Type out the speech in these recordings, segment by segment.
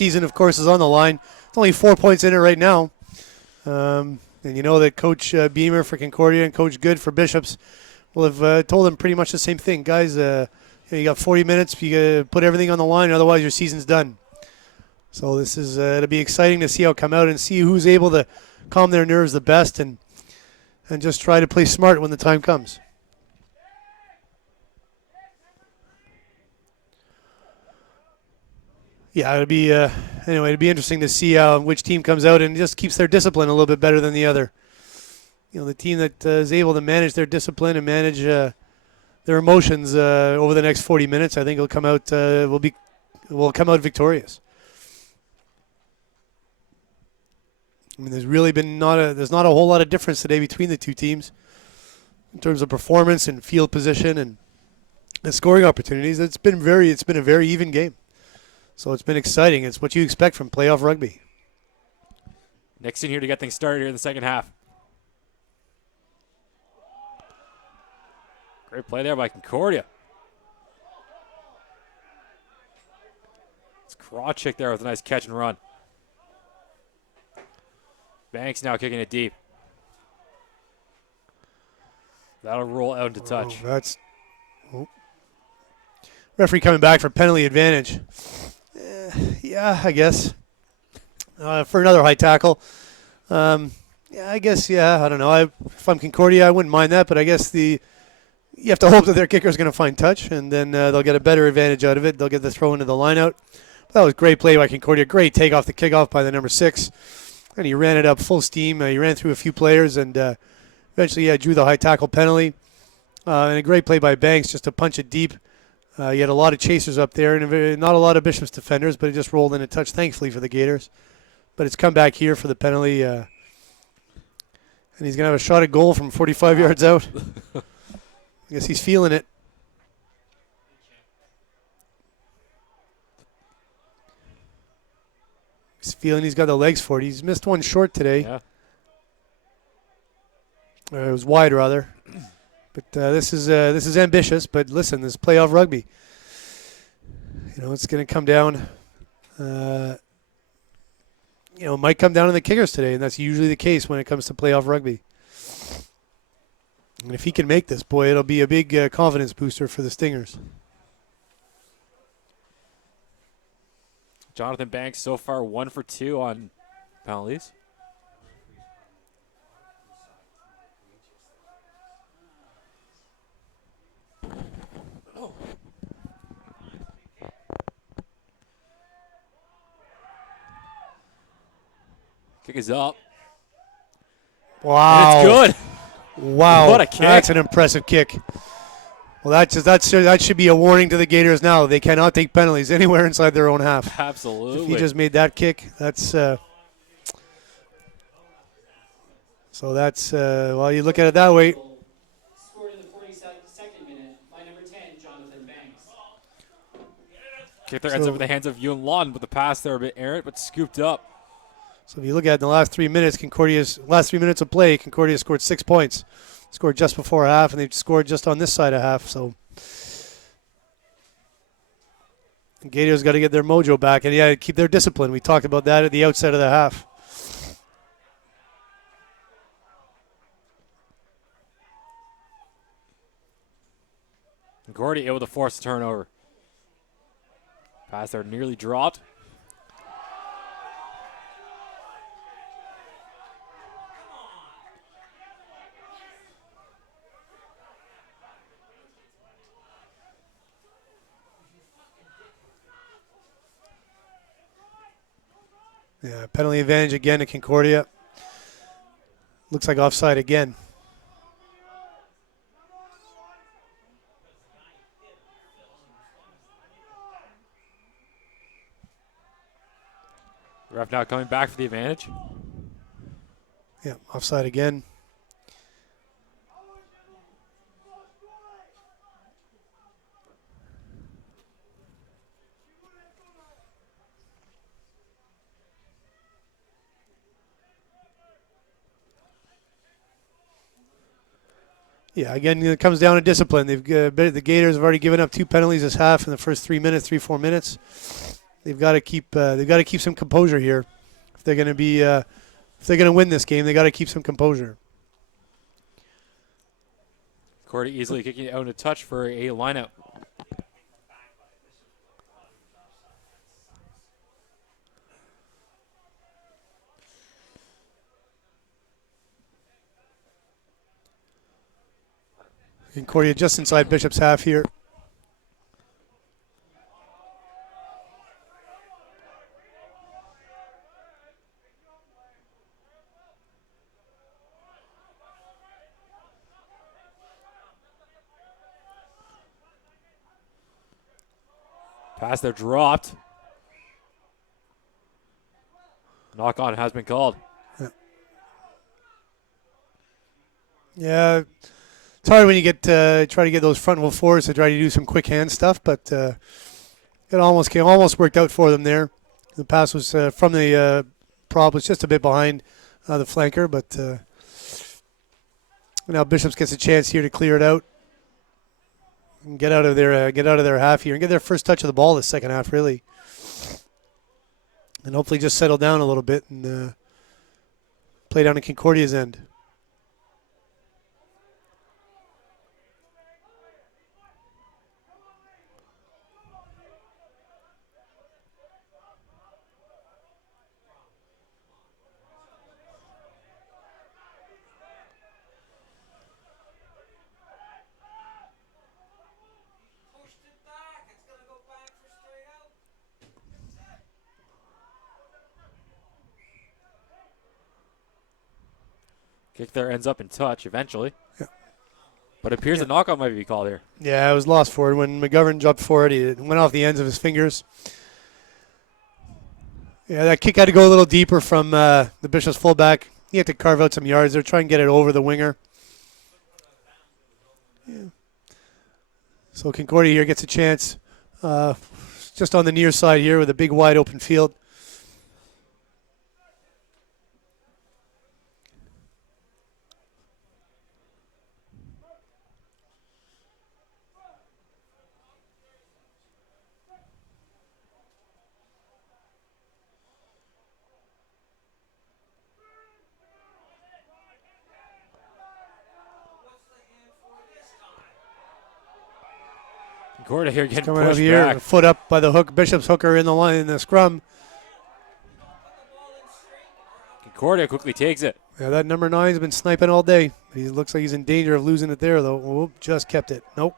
season, of course, is on the line. It's only 4 points in it right now. And you know that Coach Beamer for Concordia and Coach Good for Bishops will have told them pretty much the same thing. Guys, you got 40 minutes. You got to put everything on the line, otherwise your season's done. So this is it'll be exciting to see how it come out and see who's able to calm their nerves the best and just try to play smart when the time comes. Yeah, it'll be anyway. It'll be interesting to see which team comes out and just keeps their discipline a little bit better than the other. You know, the team that is able to manage their discipline and manage their emotions over the next 40 minutes, I think will come out will come out victorious. I mean, there's really been there's not a whole lot of difference today between the two teams in terms of performance and field position and scoring opportunities. It's been a very even game. So it's been exciting. It's what you expect from playoff rugby. Nixon here to get things started here in the second half. Great play there by Concordia. It's Krawczyk there with a nice catch and run. Banks now kicking it deep. That'll roll out into touch. Referee coming back for penalty advantage. Yeah, I guess. For another high tackle. Yeah, I guess, I don't know. If I'm Concordia, I wouldn't mind that, but I guess you have to hope that their kicker is going to find touch, and then they'll get a better advantage out of it. They'll get the throw into the line out. That was great play by Concordia. Great take off the kickoff by the number 6. And he ran it up full steam. He ran through a few players and eventually drew the high tackle penalty. And a great play by Banks just to punch it deep. You had a lot of chasers up there and not a lot of Bishop's defenders, but it just rolled in a touch, thankfully, for the Gators. But it's come back here for the penalty. And he's going to have a shot at goal from 45 yards out. I guess he's feeling it. He's feeling he's got the legs for it. He's missed one short today. Yeah. It was wide, rather. But this is ambitious. But listen, this is playoff rugby. You know, it's going to come down. It might come down to the kickers today, and that's usually the case when it comes to playoff rugby. And if he can make this, boy, it'll be a big confidence booster for the Stingers. Jonathan Banks so far 1 for 2 on penalties. Kick is up. Wow. And it's good. Wow. What a kick. That's an impressive kick. Well, that should be a warning to the Gators now. They cannot take penalties anywhere inside their own half. Absolutely. If he just made that kick, that's so that's well, you look at it that way. Scored in the 42nd minute by number 10, Jonathan Banks. Kick there ends up in the hands of Ewan Lawton, but the pass there a bit errant, but scooped up. So if you look at the last 3 minutes, last 3 minutes of play, Concordia scored 6 points. Scored just before half, and they've scored just on this side of half. So the Gators got to get their mojo back and keep their discipline. We talked about that at the outset of the half. Concordia able to force a turnover. Pass there nearly dropped. Yeah, penalty advantage again to Concordia. Looks like offside again. Ref now coming back for the advantage. Yeah, offside again. Yeah, again, it comes down to discipline. The Gators have already given up 2 penalties this half in the first 3 minutes, 4 minutes. they've got to keep some composure here. If they're going to be if they're going to win this game, they got to keep some composure. Cordy easily kicking it out into touch for a lineout. Concordia just inside Bishop's half here. Pass there dropped. Knock on has been called. Yeah, it's hard when you get try to get those front row forwards to try to do some quick hand stuff, but it almost worked out for them there. The pass was from the prop was just a bit behind the flanker, but now Bishops gets a chance here to clear it out and get out of their half here and get their first touch of the ball this second half, really, and hopefully just settle down a little bit and play down to Concordia's end. Kick there ends up in touch eventually. Yeah. But it appears a knockout might be called here. Yeah, it was lost forward. When McGovern jumped forward, it went off the ends of his fingers. Yeah, that kick had to go a little deeper from the Bishops fullback. He had to carve out some yards there, try and get it over the winger. Yeah. So Concordia here gets a chance just on the near side here with a big wide open field. Concordia here getting Coming out pushed here, back. foot up by the hook. Bishop's hooker in the line in the scrum. Concordia quickly takes it. Yeah, that number 9's been sniping all day. He looks like he's in danger of losing it there, though. Whoop, just kept it. Nope.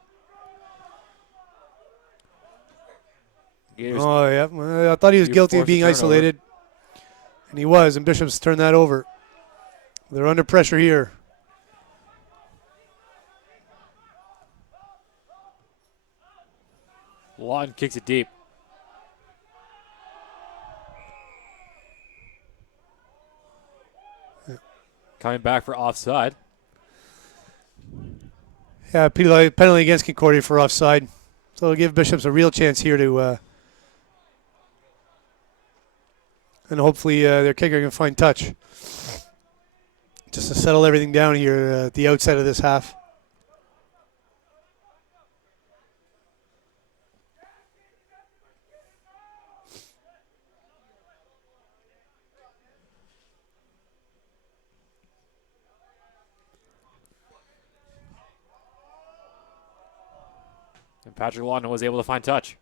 Oh, yeah. Well, I thought he was guilty of being isolated. And he was, and Bishop's turned that over. They're under pressure here. Lawton kicks it deep. Yeah. Coming back for offside. Yeah, penalty against Concordia for offside. So it'll give Bishops a real chance here to, and hopefully their kicker can find touch. Just to settle everything down here at the outset of this half. And Patrick Lawton was able to find touch.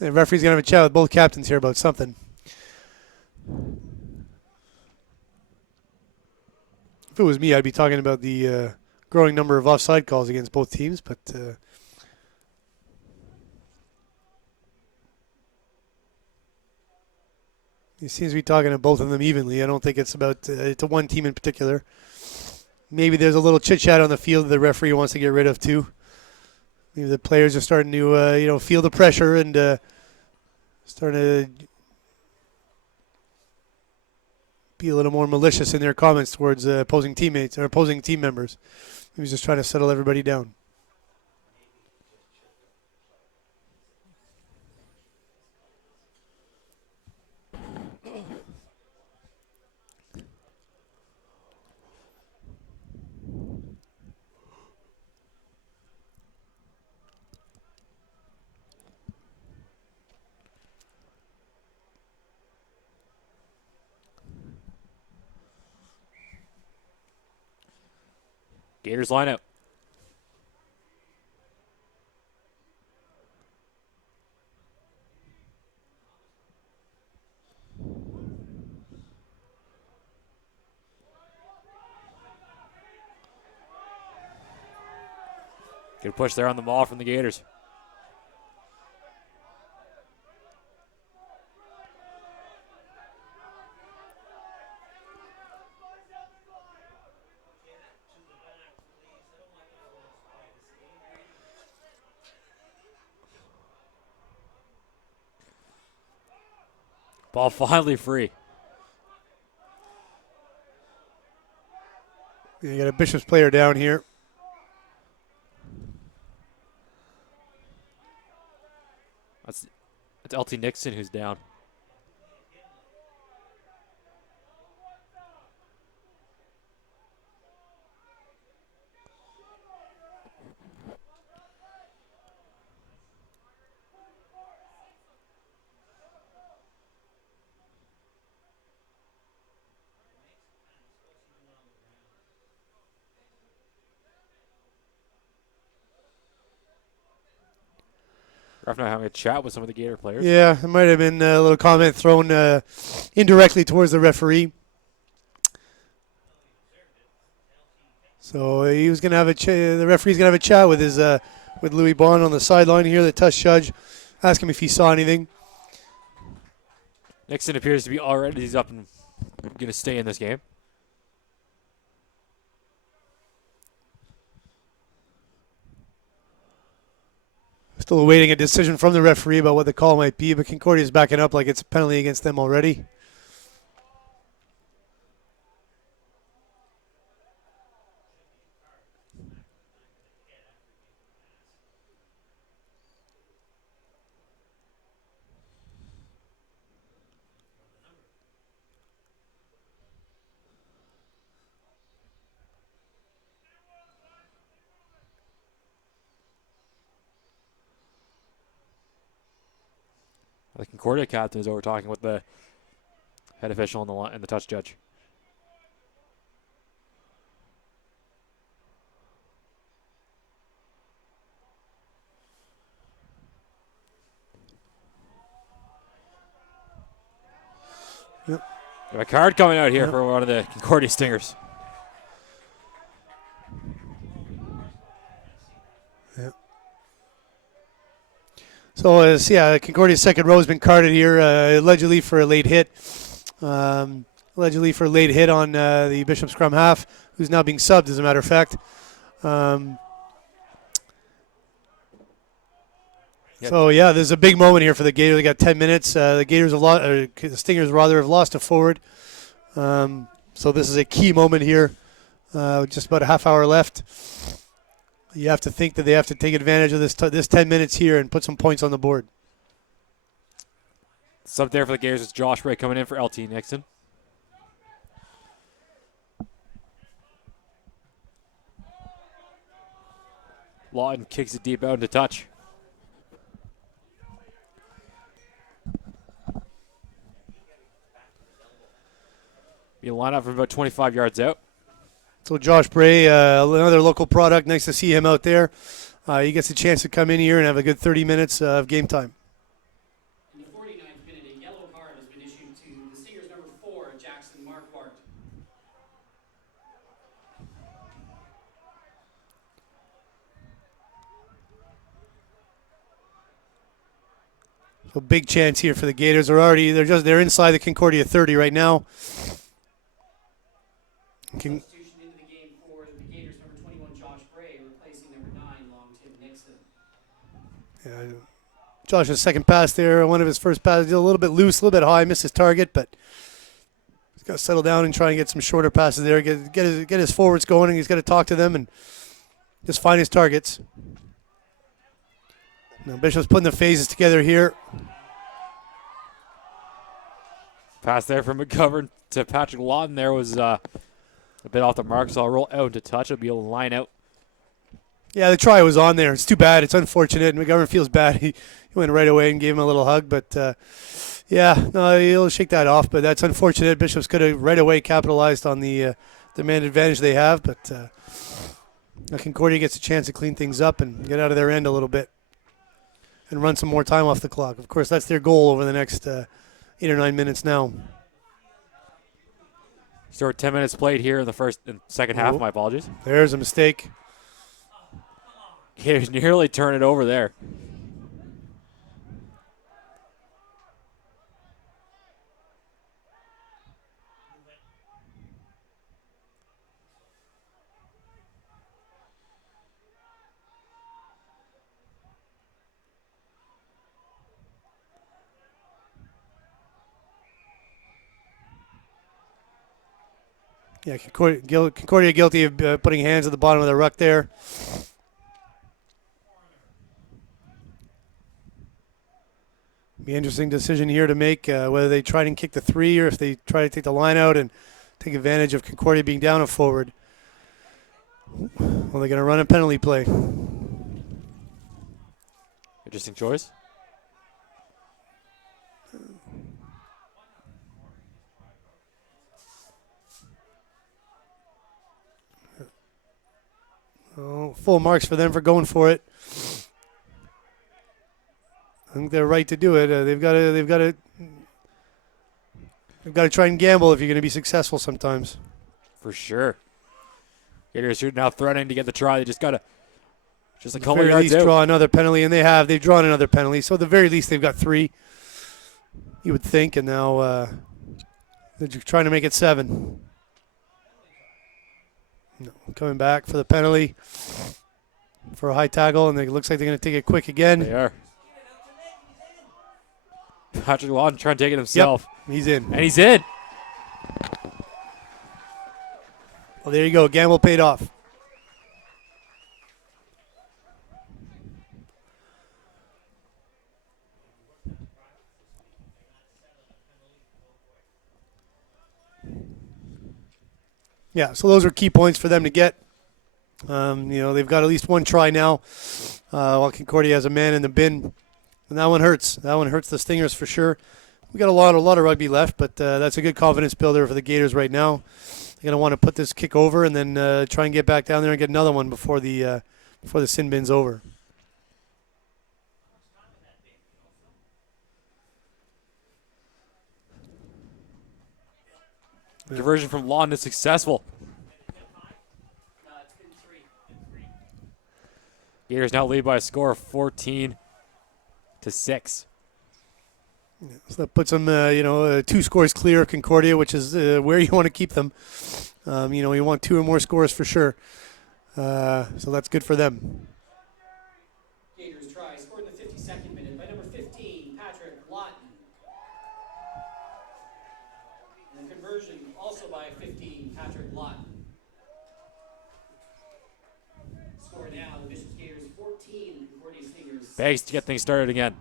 The referee's going to have a chat with both captains here about something. If it was me, I'd be talking about the growing number of offside calls against both teams, but he seems to be talking to both of them evenly. I don't think it's about to one team in particular. Maybe there's a little chit-chat on the field that the referee wants to get rid of too. Maybe the players are starting to feel the pressure and starting to be a little more malicious in their comments towards opposing teammates or opposing team members. He was just trying to settle everybody down. Gators line out. Good push there on the ball from the Gators. Ball finally free. You got a Bishop's player down here. It's LT Nixon who's down. Ref now having a chat with some of the Gator players. Yeah, there might have been a little comment thrown indirectly towards the referee. So he was going to have the referee's going to have a chat with his with Louis Bond on the sideline here. The touch judge, ask him if he saw anything. Nixon appears to be already. He's up and going to stay in this game. Still awaiting a decision from the referee about what the call might be, but Concordia's backing up like it's a penalty against them already. The Concordia captain is over talking with the head official and the touch judge. Yep. We have a card coming out here for one of the Concordia Stingers. So, Concordia's second row has been carded here, allegedly for a late hit. Allegedly for a late hit on the Bishop scrum half, who's now being subbed, as a matter of fact. So, there's a big moment here for the Gators. They got 10 minutes. The Gators the Stingers rather have lost a forward. So this is a key moment here. Just about a half hour left. You have to think that they have to take advantage of this 10 minutes here and put some points on the board. Sub there for the Gators is Josh Bray coming in for LT Nixon. Lawton kicks it deep out into touch. You line up from about 25 yards out. So Josh Bray, another local product. Nice to see him out there. He gets a chance to come in here and have a good 30 minutes of game time. In the 49th minute, a yellow card has been issued to the Stingers number 4, Jackson Marquardt. So big chance here for the Gators. They're inside the Concordia 30 right now. Substitution into the game for the Gators number 21, Josh Bray, replacing number 9, Long Tim Nixon. Yeah, Josh's second pass there, one of his first passes, a little bit loose, a little bit high, missed his target, but he's got to settle down and try and get some shorter passes there, get his forwards going, and he's got to talk to them and just find his targets. Now Bishop's putting the phases together here. Pass there from McGovern to Patrick Lawton there was a bit off the mark, so I'll roll out into touch. It'll be a line out. Yeah, the try was on there. It's too bad. It's unfortunate. McGovern feels bad. He went right away and gave him a little hug, but he'll shake that off. But that's unfortunate. Bishops could have right away capitalized on the man advantage they have, but Concordia gets a chance to clean things up and get out of their end a little bit and run some more time off the clock. Of course, that's their goal over the next 8 or 9 minutes now. Short 10 minutes played here in the second half. My apologies. There's a mistake. Gators nearly turn it over there. Yeah, Concordia guilty of putting hands at the bottom of the ruck there. Be an interesting decision here to make, whether they try and kick the three or if they try to take the line out and take advantage of Concordia being down a forward. Well, they're going to run a penalty play. Interesting choice. Oh, full marks for them for going for it. I think they're right to do it. They've got to try and gamble if you're going to be successful sometimes. For sure. Gators are now threatening to get the try. They just got to just a couple At yards least out. draw another penalty, and they've drawn another penalty. So at the very least, they've got 3. You would think, and now they're trying to make it 7. No, coming back for the penalty for a high tackle, and it looks like they're going to take it quick again. They are. Patrick Lawton trying to take it himself. Yep, he's in. And he's in. Well, there you go. Gamble paid off. Yeah, so those are key points for them to get. They've got at least one try now, while Concordia has a man in the bin. And that one hurts. That one hurts the Stingers for sure. We got a lot of rugby left, but that's a good confidence builder for the Gators right now. They're going to want to put this kick over and then try and get back down there and get another one before the sin bin's over. The conversion from Lawton is successful. Gators now lead by a score of 14-6. So that puts them, 2 scores clear of Concordia, which is where you want to keep them. You want 2 or more scores for sure. So that's good for them. Gators try scored in the 52nd minute by number 15, Patrick Lawton. And the conversion also by 15, Patrick Lawton. Score now, the Bishops Gators 14, Concordia Stingers. Banks to get things started again.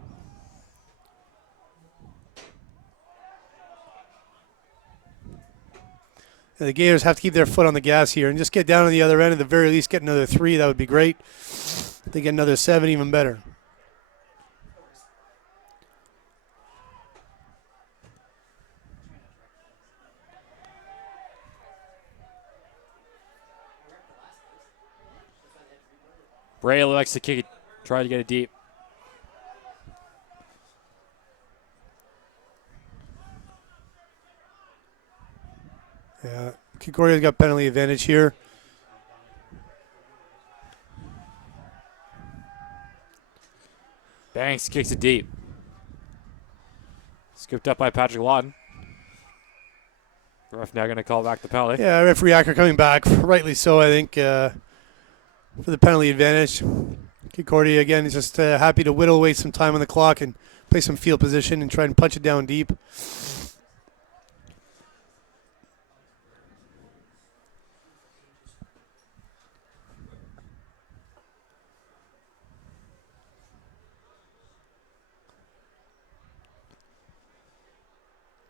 The Gators have to keep their foot on the gas here and just get down on the other end. At the very least, get another 3. That would be great. If they get another 7, even better. Bray likes to kick it, try to get it deep. Yeah, Concordia's got penalty advantage here. Banks kicks it deep. Scooped up by Patrick Lawton. The ref now going to call back the penalty. Yeah, referee Acker coming back, rightly so, I think, for the penalty advantage. Concordia, again, is just happy to whittle away some time on the clock and play some field position and try and punch it down deep.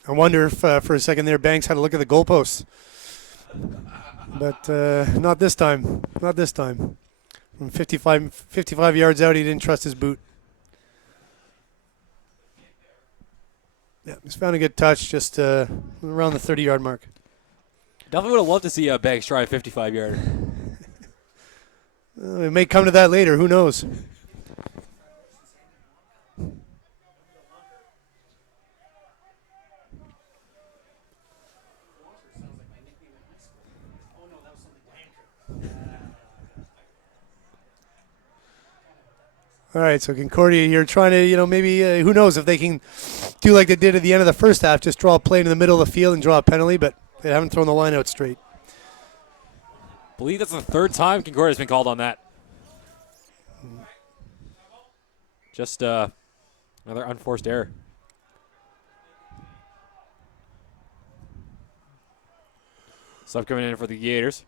I wonder if for a second there Banks had a look at the goalposts. But not this time. Not this time. From 55 yards out, he didn't trust his boot. Yeah, he's found a good touch just around the 30-yard mark. Definitely would have loved to see Banks try a 55-yarder. It may come to that later. Who knows? All right, so Concordia here trying to, maybe, who knows if they can do like they did at the end of the first half, just draw a play in the middle of the field and draw a penalty, but they haven't thrown the line out straight. I believe that's the third time Concordia's been called on that. Just another unforced error. Sub coming in for the Gators.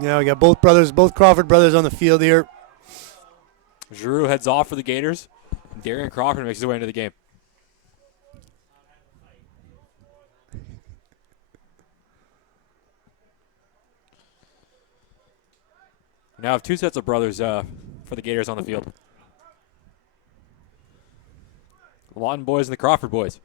Yeah, we got both Crawford brothers on the field here. Giroux heads off for the Gators. Darian Crawford makes his way into the game. We now have two sets of brothers for the Gators on the field. The Lawton boys and the Crawford boys.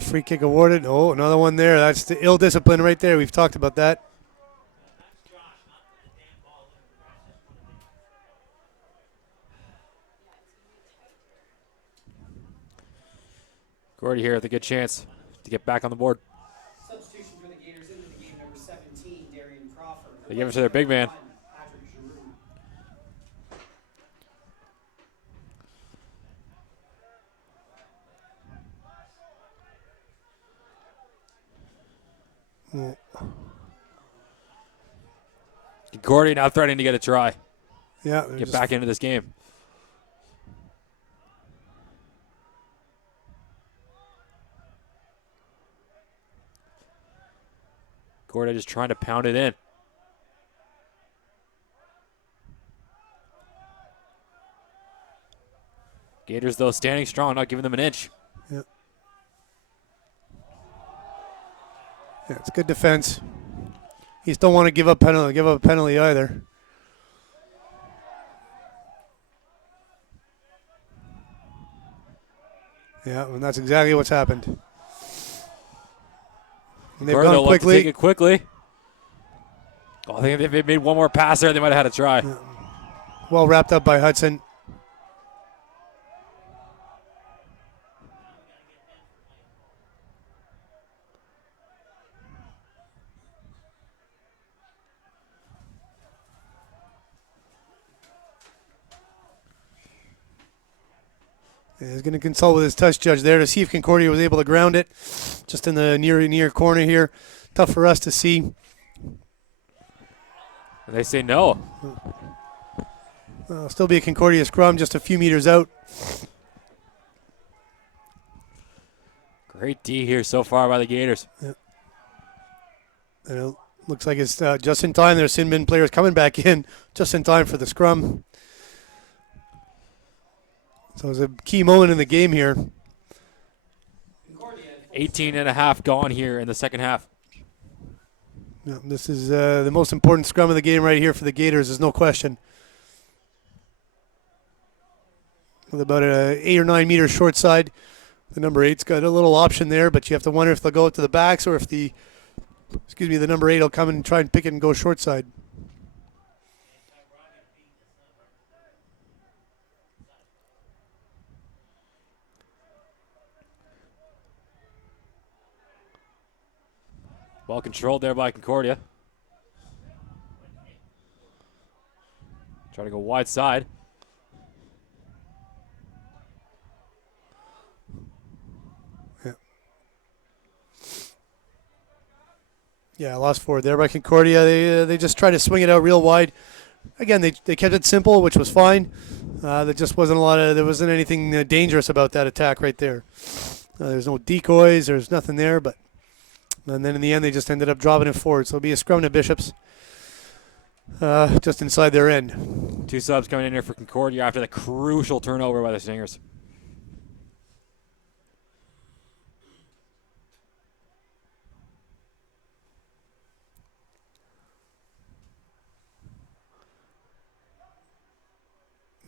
Free kick awarded. Oh, another one there. That's the ill discipline right there. We've talked about that. Gordy here with a good chance to get back on the board. Substitution for the Gators into the game, number 17, Darian Crawford. They give it to their big man. Patrick Giroux. Gordy now threatening to get a try. Yeah. Get back into this game. Gordy just trying to pound it in. Gators, though, standing strong, not giving them an inch. Yeah. Yeah, it's good defense. You just don't want to give up a penalty either. Yeah, and that's exactly what's happened. And they've Gordy, gone they'll look to quickly. take it quickly. Oh, I think if they made one more pass there, they might have had a try. Yeah. Well wrapped up by Hudson. Yeah, he's going to consult with his touch judge there to see if Concordia was able to ground it. Just in the near corner here. Tough for us to see. And they say no. Still be a Concordia scrum just a few meters out. Great D here so far by the Gators. Yeah. And it looks like it's just in time. There's Sinbin players coming back in just in time for the scrum. So it was a key moment in the game here. 18 and a half gone here in the second half. Yeah, this is the most important scrum of the game right here for the Gators. There's no question. With about an 8 or 9 meter short side. The number 8's got a little option there, but you have to wonder if they'll go to the backs or if the number 8 will come and try and pick it and go short side. Well controlled there by Concordia. Trying to go wide side. Yeah, lost forward there by Concordia. They just tried to swing it out real wide. Again, they kept it simple, which was fine. There just wasn't there wasn't anything dangerous about that attack right there. There's no decoys. There's nothing there, and then in the end, they just ended up dropping it forward. So it'll be a scrum to Bishops just inside their end. Two subs coming in here for Concordia after the crucial turnover by the Stingers.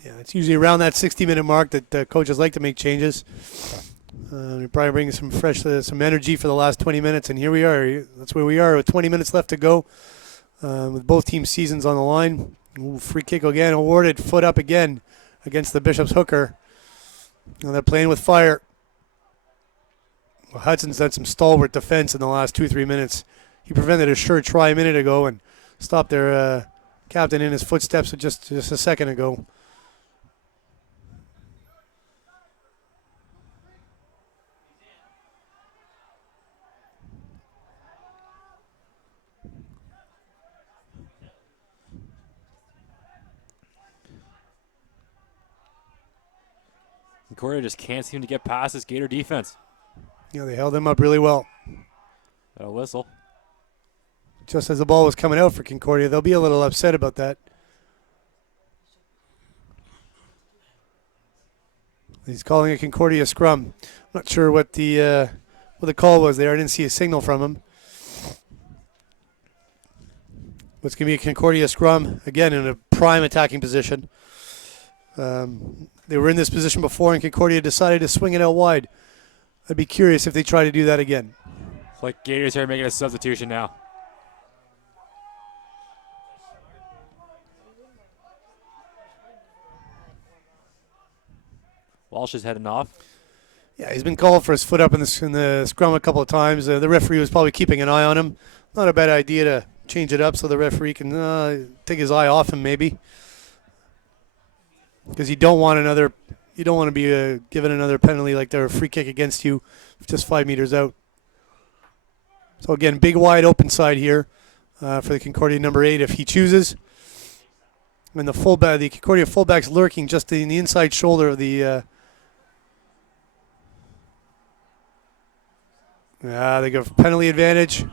Yeah, It's usually around that 60-minute mark that coaches like to make changes. We probably bring some fresh, some energy for the last 20 minutes, and here we are. That's where we are with 20 minutes left to go, with both teams' seasons on the line. Ooh, free kick again, awarded, foot up again against the Bishop's hooker. And they're playing with fire. Well, Hudson's done some stalwart defense in the last 2-3 minutes. He prevented a sure try a minute ago and stopped their captain in his footsteps just a second ago. Concordia just can't seem to get past this Gator defense. Yeah, they held them up really well. A whistle. Just as the ball was coming out for Concordia, they'll be a little upset about that. He's calling a Concordia scrum. I'm not sure what the call was there. I didn't see a signal from him. It's going to be a Concordia scrum, again, in a prime attacking position. They were in this position before, and Concordia decided to swing it out wide. I'd be curious if they try to do that again. It's like Gators are making a substitution now. Walsh is heading off. Yeah, he's been called for his foot up in the scrum a couple of times. The referee was probably keeping an eye on him. Not a bad idea to change it up so the referee can take his eye off him maybe. Because you don't want to be given another penalty like they're a free kick against you just 5 meters out. So again, big wide open side here for the Concordia number 8 if he chooses. And the Concordia fullback's lurking just in the inside shoulder of the. They go for penalty advantage.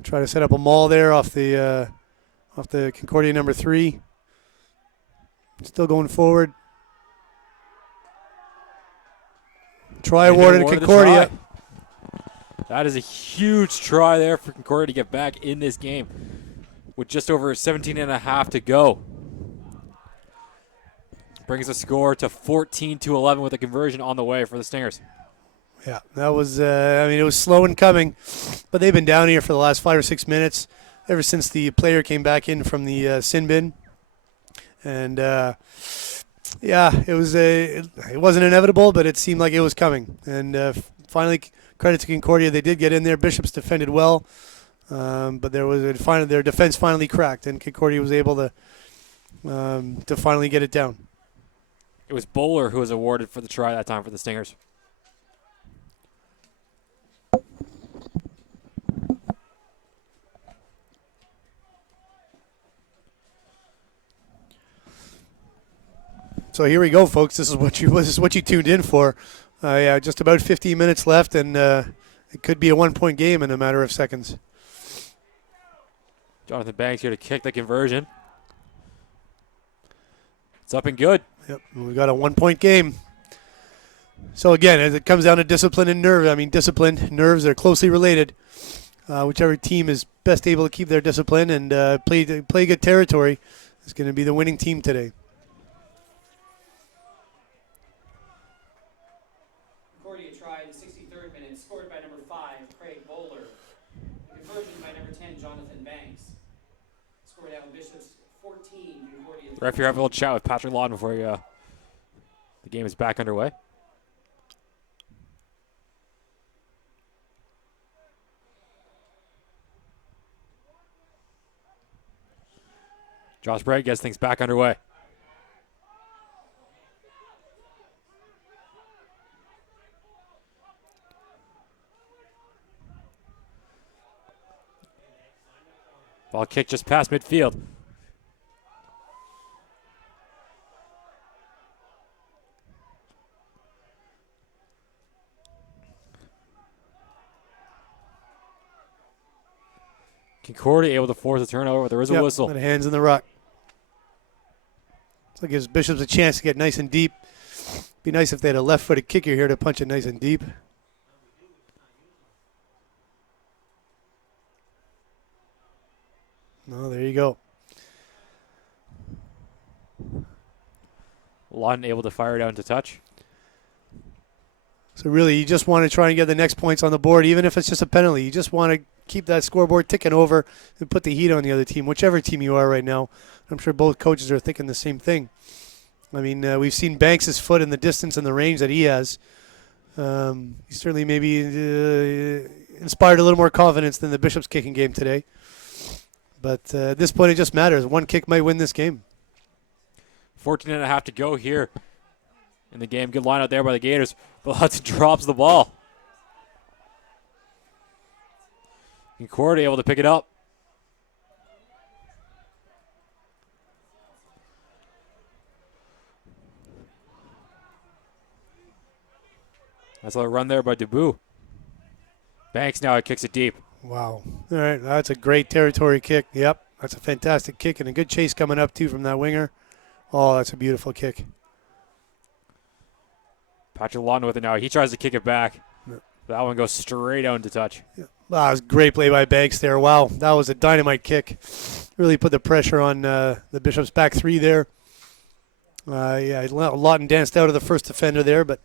Try to set up a maul there off the Concordia number 3. Still going forward. Try awarded to Concordia. That is a huge try there for Concordia to get back in this game with just over 17 and a half to go. Brings the score to 14-11 with a conversion on the way for the Stingers. Yeah, that was, it was slow in coming, but they've been down here for the last 5 or 6 minutes ever since the player came back in from the sin bin. And, it wasn't inevitable, but it seemed like it was coming. And finally, credit to Concordia, they did get in there. Bishops defended well, but their defense finally cracked, and Concordia was able to finally get it down. It was Bowler who was awarded for the try that time for the Stingers. So here we go, folks. This is what you tuned in for. Just about 15 minutes left, and it could be a 1-point game in a matter of seconds. Jonathan Banks here to kick the conversion. It's up and good. Yep, we got a 1-point game. So again, as it comes down to discipline and nerves are closely related. Whichever team is best able to keep their discipline and play good territory is going to be the winning team today. Concordia tried the 63rd minute, scored by number 5, Craig Bowler. The conversion by number 10, Jonathan Banks. Scored out Bishops 14, Concordia. The referee have a little chat with Patrick Lawton before the game is back underway. Josh Bright gets things back underway. Ball kicked just past midfield. Concordia able to force a turnover, but there is a whistle. And hands in the ruck. So it gives Bishops a chance to get nice and deep. Be nice if they had a left-footed kicker here to punch it nice and deep. No, there you go. Lawton able to fire down to touch. So really, you just want to try and get the next points on the board, even if it's just a penalty. You just want to keep that scoreboard ticking over and put the heat on the other team, whichever team you are right now. I'm sure both coaches are thinking the same thing. I mean, we've seen Banks' foot in the distance and the range that he has. He certainly maybe inspired a little more confidence than the Bishop's kicking game today. But at this point, it just matters. One kick might win this game. 14 and a half to go here in the game. Good line out there by the Gators, but Hudson drops the ball. Concordia able to pick it up. That's a run there by Dubu. Banks now kicks it deep. Wow. All right, that's a great territory kick. Yep, that's a fantastic kick and a good chase coming up, too, from that winger. Oh, that's a beautiful kick. Patrick Lawton with it now. He tries to kick it back. Yep. That one goes straight out into touch. Yeah. Wow, that was a great play by Banks there. Wow, that was a dynamite kick. Really put the pressure on the Bishop's back three there. Lawton danced out of the first defender there, but,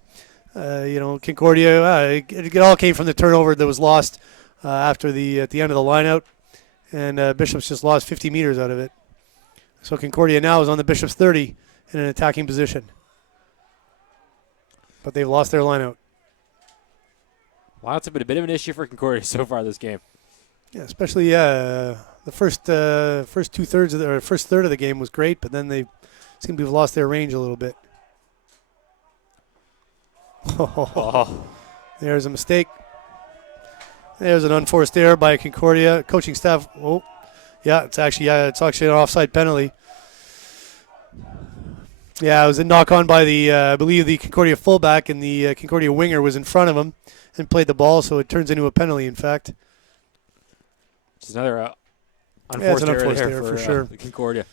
Concordia, it all came from the turnover that was lost after at the end of the line-out, and Bishop's just lost 50 meters out of it. So Concordia now is on the Bishop's 30 in an attacking position. But they've lost their line-out. Line-outs have been a bit of an issue for Concordia so far this game. Yeah, especially the first two-thirds or first third of the game was great, but then they seem to have lost their range a little bit. Oh. There's a mistake. There's an unforced error by Concordia. Coaching staff, it's actually an offside penalty. Yeah, it was a knock-on by I believe the Concordia fullback, and the Concordia winger was in front of him and played the ball, so it turns into a penalty, in fact. Just another unforced error for sure. Concordia.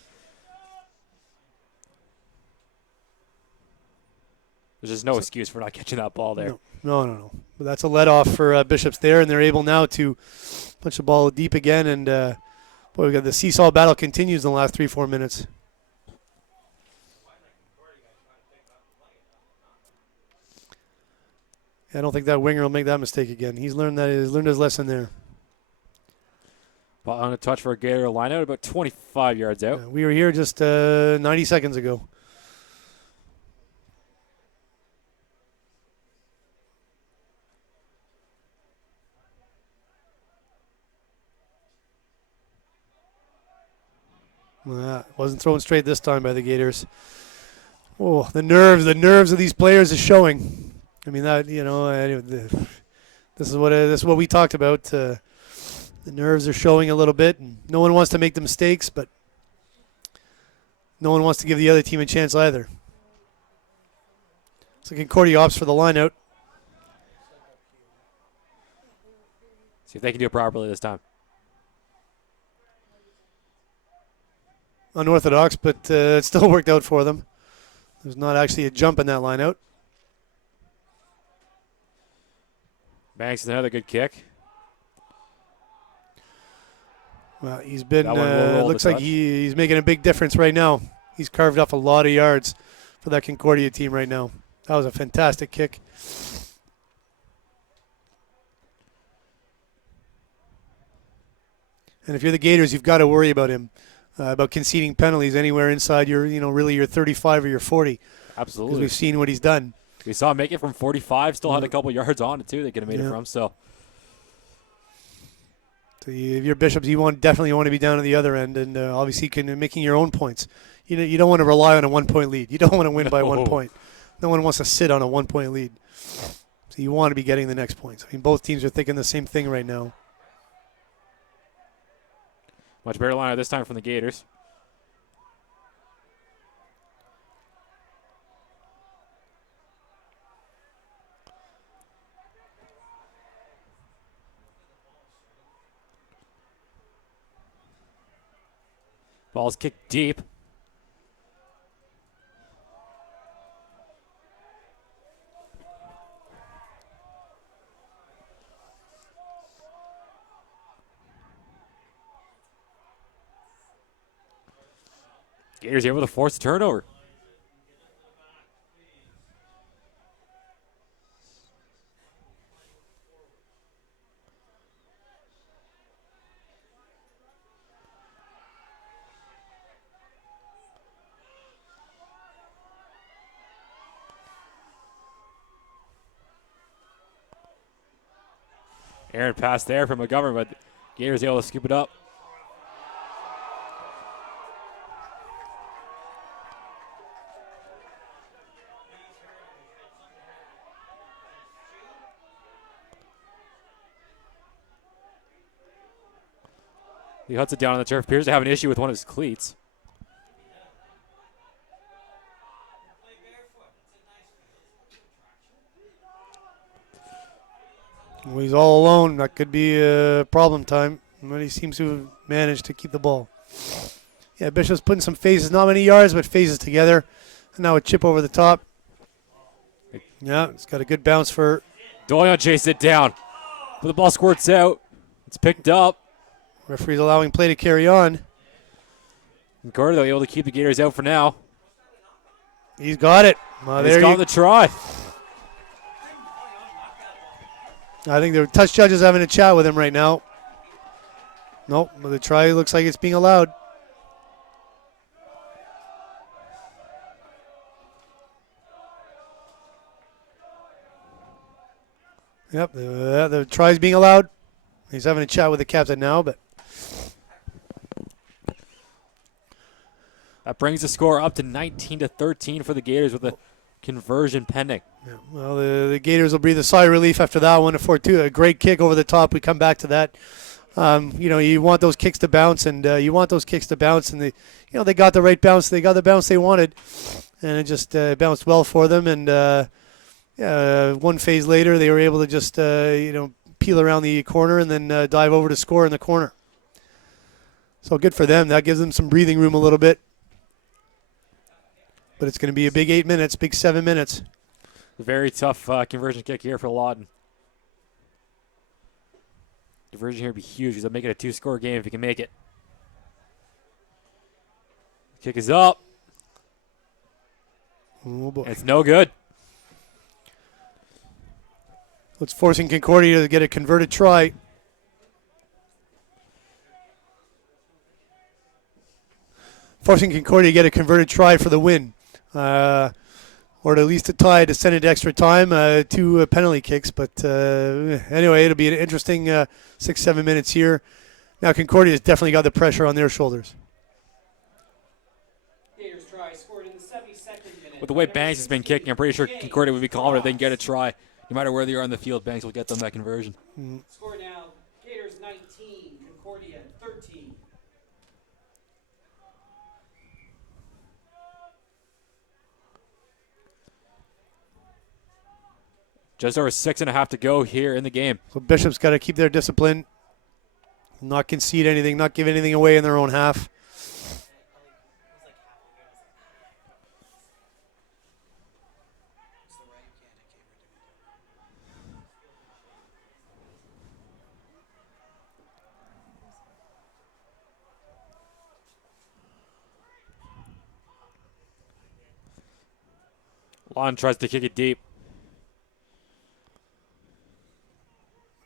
There's just no excuse for not catching that ball there. No. But that's a let-off for Bishops there, and they're able now to punch the ball deep again. And, we got the seesaw battle continues in the last 3-4 minutes. I don't think that winger will make that mistake again. He's learned his lesson there. Ball on a touch for a Gator line out, about 25 yards out. Yeah, we were here just 90 seconds ago. Wasn't thrown straight this time by the Gators. Oh, the nerves of these players is showing. I mean, this is what we talked about. The nerves are showing a little bit, and no one wants to make the mistakes, but no one wants to give the other team a chance either. So Concordia opts for the line out. See if they can do it properly this time. Unorthodox, but it still worked out for them. There's not actually a jump in that line out. Banks with another good kick. Well, he's been, looks like touch. he's making a big difference right now. He's carved off a lot of yards for that Concordia team right now. That was a fantastic kick. And if you're the Gators, you've got to worry about him, about conceding penalties anywhere inside your, really your 35 or your 40. Absolutely. Because we've seen what he's done. We saw him make it from 45, still had a couple yards on it, too, they could have made it from, so. So if you're Bishops, you definitely want to be down at the other end, and obviously making your own points. You don't want to rely on a 1-point lead. You don't want to win by 1 point. No one wants to sit on a 1-point lead. So you want to be getting the next points. I mean, both teams are thinking the same thing right now. Much better line this time from the Gators. Ball's kicked deep. Gators able to force a turnover. Aaron pass there from McGovern, but Gators able to scoop it up. He huts it down on the turf. Appears to have an issue with one of his cleats. Well, he's all alone. That could be a problem time. But he seems to have managed to keep the ball. Yeah, Bishop's putting some phases, not many yards, but phases together. And now a chip over the top. Yeah, it's got a good bounce for. Doyon chased it down. But the ball squirts out. It's picked up. Referee's allowing play to carry on. And Carter, though, able to keep the Gators out for now. He's got it. He's got the try. I think the touch judge is having a chat with him right now. Nope, but the try looks like it's being allowed. Yep, the try's being allowed. He's having a chat with the captain now, but that brings the score up to 19-13 for the Gators with a conversion pending. yeah, well, the Gators will breathe a sigh of relief after that one. A 4-2, a great kick over the top. We come back to that. You want those kicks to bounce, and they got the right bounce. They got the bounce they wanted, and it just bounced well for them. And one phase later, they were able to just peel around the corner and then dive over to score in the corner. So good for them. That gives them some breathing room a little bit. But it's going to be a big 8 minutes, big 7 minutes. Very tough conversion kick here for Lawton. Conversion here would be huge because they'll make it a 2-score game if he can make it. Kick is up. Oh, boy. It's no good. It's forcing Concordia to get a converted try. Forcing Concordia to get a converted try for the win. Or at least a tie to send it to extra time, 2 penalty kicks. But anyway, it'll be an interesting 6-7 minutes here. Now Concordia's definitely got the pressure on their shoulders. Gators try scored in the 72nd minute. With the way Banks has been kicking, I'm pretty sure Concordia would be confident they can get a try. No matter where they are on the field, Banks will get them that conversion. Score now, Gators 19, Concordia 13. Just over 6.5 to go here in the game. So Bishop's got to keep their discipline, not concede anything, not give anything away in their own half. Lon tries to kick it deep.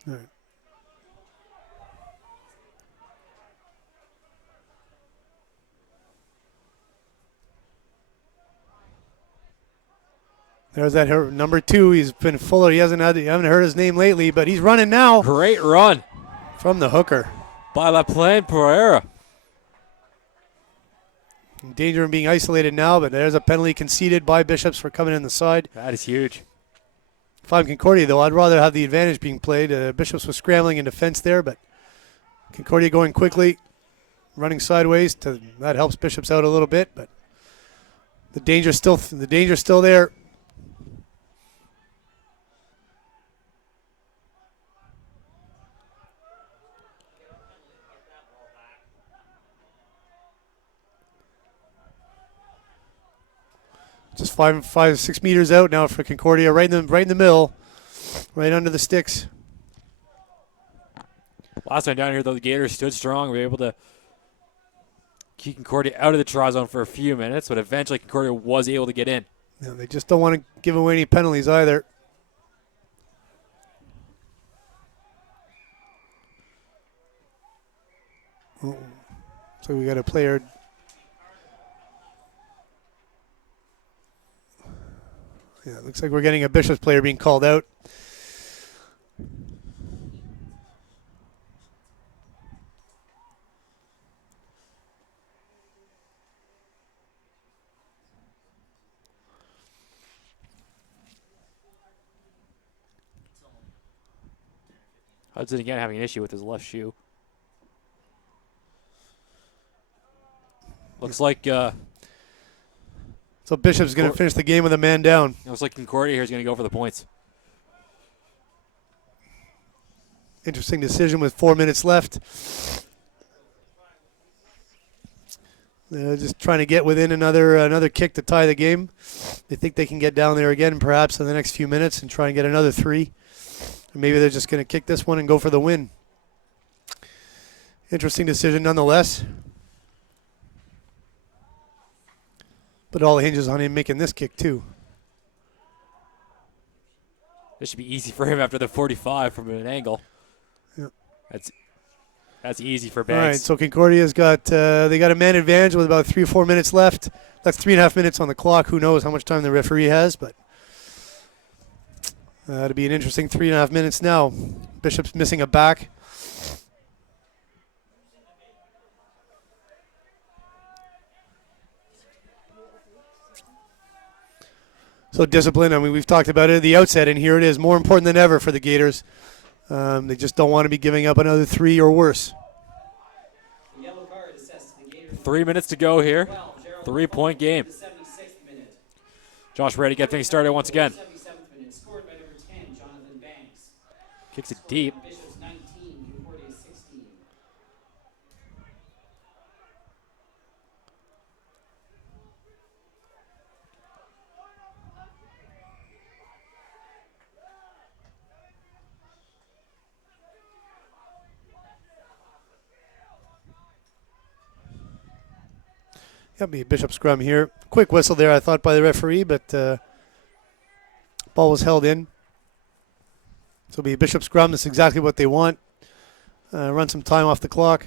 All right. There's that number 2. He's been Fuller. You haven't heard his name lately, but he's running now Great run from the hooker. by LaPlante Pereira. In danger of being isolated now, but there's a penalty conceded by Bishops for coming in the side. That is huge. If I'm Concordia, though, I'd rather have the advantage being played. Bishops was scrambling in defense there, but Concordia going quickly, running sideways. That helps Bishops out a little bit, but the danger's still there. Just 6 meters out now for Concordia, right in the middle, right under the sticks. Last time down here, though, the Gators stood strong. We were able to keep Concordia out of the try zone for a few minutes, but eventually Concordia was able to get in. Yeah, they just don't want to give away any penalties either. Oh, so we got a player. Yeah, it looks like we're getting a Bishop's player being called out. Hudson again having an issue with his left shoe. Looks like So Bishop's going to finish the game with a man down. looks like Concordia here is going to go for the points. Interesting decision with 4 minutes left. Just trying to get within another kick to tie the game. They think they can get down there again perhaps in the next few minutes and try and get another 3. Or maybe they're just going to kick this one and go for the win. Interesting decision nonetheless. But all hinges on him making this kick too. This should be easy for him after the 45 from an angle. Yeah. That's easy for All right, Banks. so Concordia's got they got a man advantage with about 3 or 4 minutes left. That's 3.5 minutes on the clock. Who knows how much time the referee has, but it'll be an interesting 3.5 minutes now. Bishop's missing a back. So discipline, I mean, we've talked about it at the outset, and here it is, more important than ever for the Gators. They just don't want to be giving up another 3 or worse. The yellow card assessed to the Gators. 3 minutes to go here. 12, 3-point game. The 76th minute. Josh Brady get things started once again. 77th minute, scored by number 10, Jonathan Banks. Kicks it deep. Bishop's 19, Concordia 16. Yep, be a Bishop scrum here. Quick whistle there, I thought, by the referee, but ball was held in. So it'll be a Bishop scrum. That's exactly what they want. Run some time off the clock.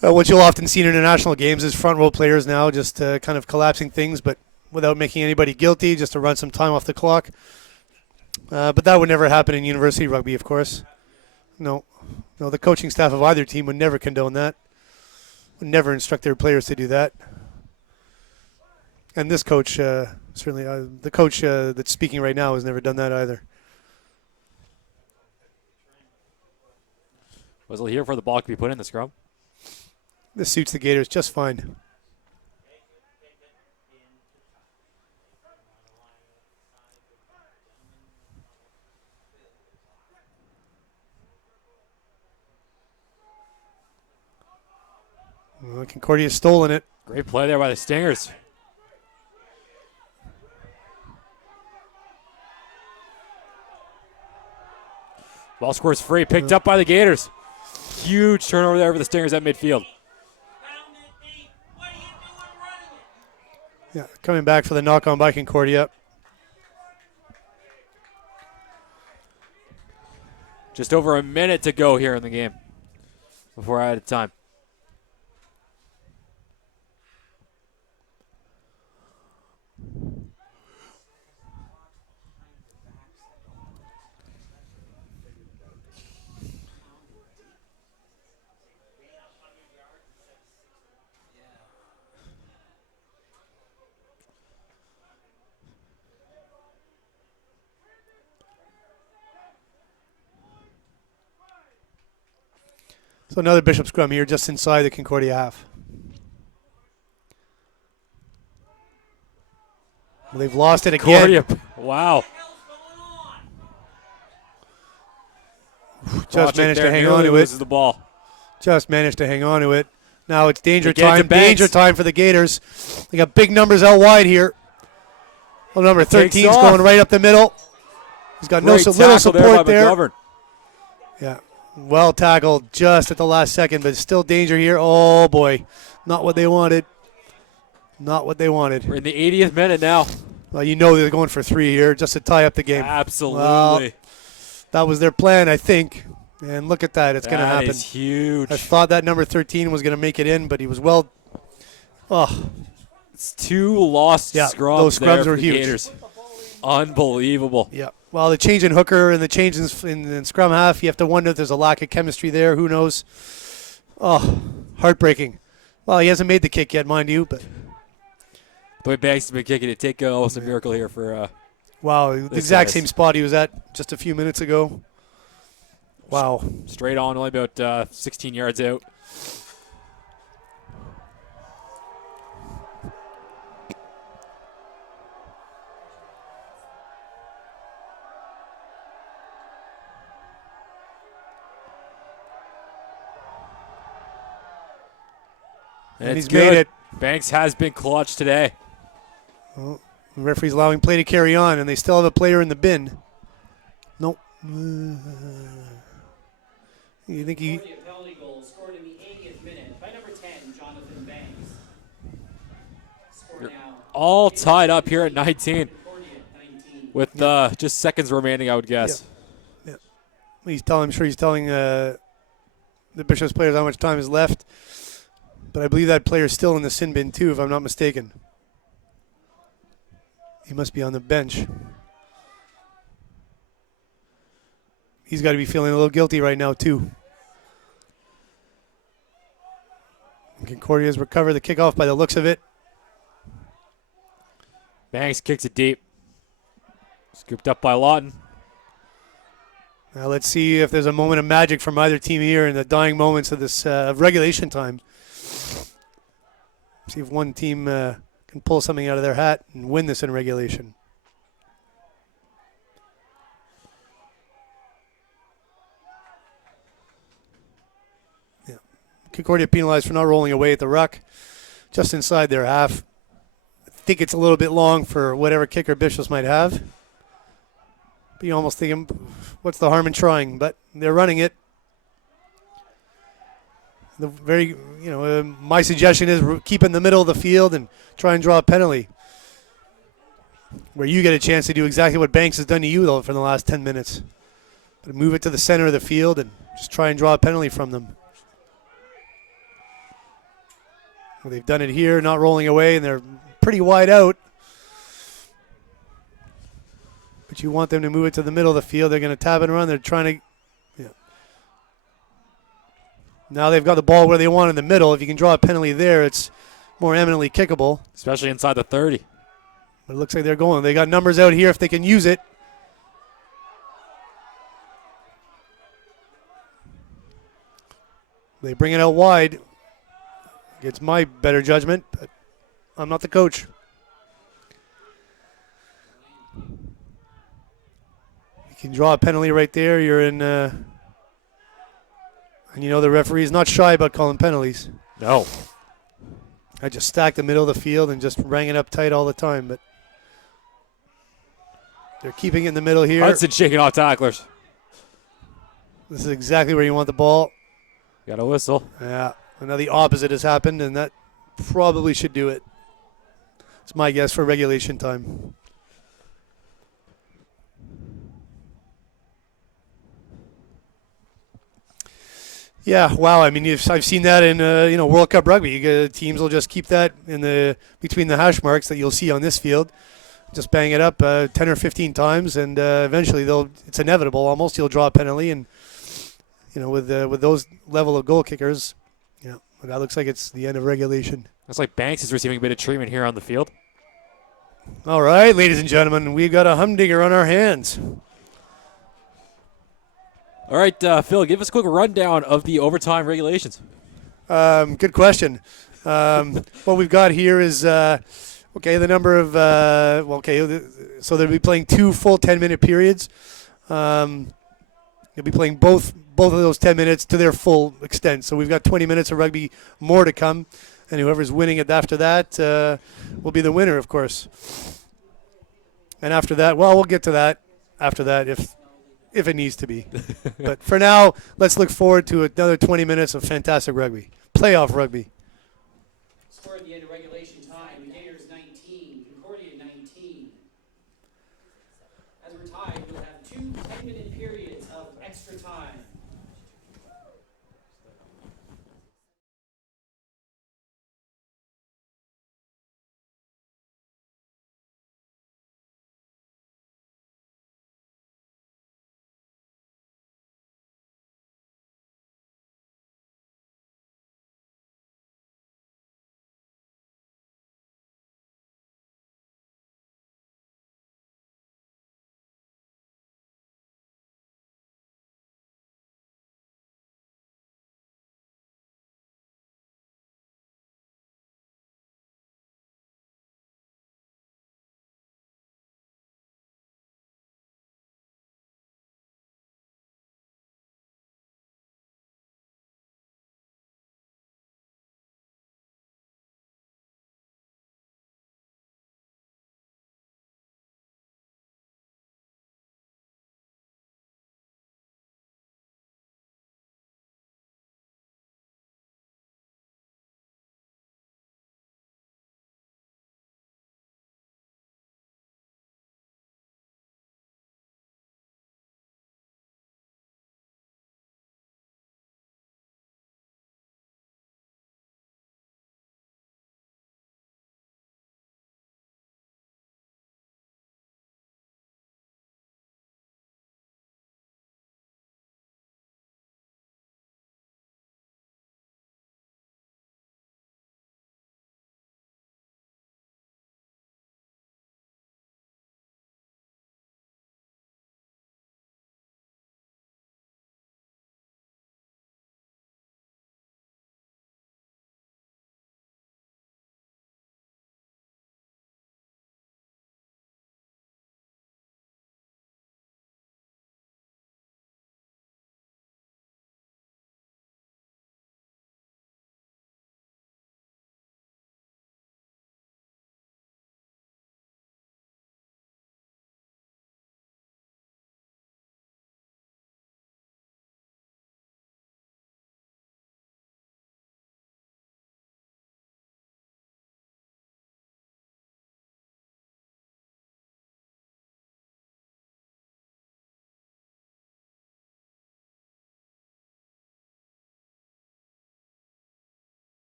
What you'll often see in international games is front row players now just kind of collapsing things, but without making anybody guilty, just to run some time off the clock. But that would never happen in university rugby, of course. No, the coaching staff of either team would never condone that. Would never instruct their players to do that. And this coach, certainly, the coach that's speaking right now has never done that either. Whistle here for the ball to be put in the scrum. This suits the Gators just fine. Well, Concordia's stolen it. Great play there by the Stingers. Ball scores free, picked up by the Gators. Huge turnover there for the Stingers at midfield. Yeah, coming back for the knock-on by Concordia. Just over a minute to go here in the game before out of time. So another Bishop scrum here just inside the Concordia half. Well, they've lost it again. Concordia, wow. Just managed to hang on nearly to loses it. the ball. Just managed to hang on to it. Now it's danger They get it to time. Banks. Danger time for the Gators. They got big numbers out wide here. Well, number 13 is off. going right up the middle. He's got Great little tackle support by there. McGovern. Yeah. Well tackled just at the last second, but still danger here. Oh, boy. Not what they wanted. Not what they wanted. We're in the 80th minute now. Well, you know they're going for 3 here just to tie up the game. Absolutely. Well, that was their plan, I think. And look at that. It's going to happen. That is huge. I thought that number 13 was going to make it in, but he was well. Oh, It's 2 lost scrums. Those there scrums for were the huge. Gators. Unbelievable. yeah. Well, the change in hooker and the change in scrum half, you have to wonder if there's a lack of chemistry there. Who knows? Oh, heartbreaking. Well, he hasn't made the kick yet, mind you, but The way Banks has been kicking it, take almost a miracle here for. wow, the exact same spot he was at just a few minutes ago. Wow. Straight on, only about 16 yards out. And it's he's made good. it. Banks has been clutch today. The referee's allowing play to carry on, and they still have a player in the bin. Nope. You think he... Concordia penalty goal scored in the 80th minute by number 10, Jonathan Banks. Score now. All tied up here at 19 Concordia 19. with just seconds remaining, I would guess. Yeah. I'm sure he's telling the Bishop's players how much time is left. But I believe that player's still in the sin bin too, if I'm not mistaken. He must be on the bench. He's got to be feeling a little guilty right now too. Concordia's recovered the kickoff by the looks of it. Banks kicks it deep. Scooped up by Lawton. Now let's see if there's a moment of magic from either team here in the dying moments of this regulation time. See if one team can pull something out of their hat and win this in regulation. Yeah. Concordia penalized for not rolling away at the ruck, just inside their half. I think it's a little bit long for whatever kicker Bishops might have. But you almost think, what's the harm in trying? But they're running it. My suggestion is keep in the middle of the field and try and draw a penalty, where you get a chance to do exactly what Banks has done to you though for the last 10 minutes. But move it to the center of the field and just try and draw a penalty from them. Well, they've done it here, not rolling away, and they're pretty wide out. But you want them to move it to the middle of the field. They're going to tap it around. They're trying to. Now they've got the ball where they want in the middle. If you can draw a penalty there, it's more eminently kickable. Especially inside the 30. But it looks like they're going. They got numbers out here if they can use it. They bring it out wide. It's my better judgment, but I'm not the coach. You can draw a penalty right there. You're in... And you know the referee's not shy about calling penalties. No. I just stacked the middle of the field and just rang it up tight all the time. But they're keeping it in the middle here. Hudson shaking off tacklers. This is exactly where you want the ball. Got a whistle. Yeah. And now the opposite has happened, and that probably should do it. It's my guess for regulation time. Yeah, wow. I mean, I've seen that in World Cup rugby. Teams will just keep that in the between the hash marks that you'll see on this field. Just bang it up 10 or 15 times, and eventually it's inevitable almost. You'll draw a penalty, and with those level of goal kickers, that looks like it's the end of regulation. Looks like Banks is receiving a bit of treatment here on the field. All right, ladies and gentlemen, we've got a humdinger on our hands. All right, Phil, give us a quick rundown of the overtime regulations. Good question. What we've got here is, the number of, so they'll be playing 2 full 10-minute periods. They'll be playing both of those 10 minutes to their full extent. So we've got 20 minutes of rugby more to come, and whoever's winning it after that will be the winner, of course. And after that, we'll get to that after that. if it needs to be. But for now, let's look forward to another 20 minutes of fantastic rugby, playoff rugby. Score at the end of regulation time, the Gators 19, Concordia 19. As we're tied, we'll have 2 10-minute periods of extra time.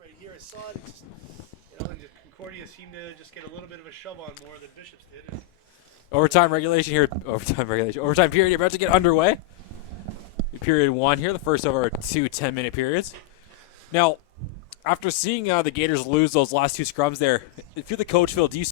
Right here, I saw it. Just, and Concordia seemed to just get a little bit of a shove on more than Bishops did. Overtime regulation here. Overtime period about to get underway. Period 1 here, the first of our 2 10-minute periods. Now, after seeing the Gators lose those last 2 scrums there, if you're the coach, Phil, do you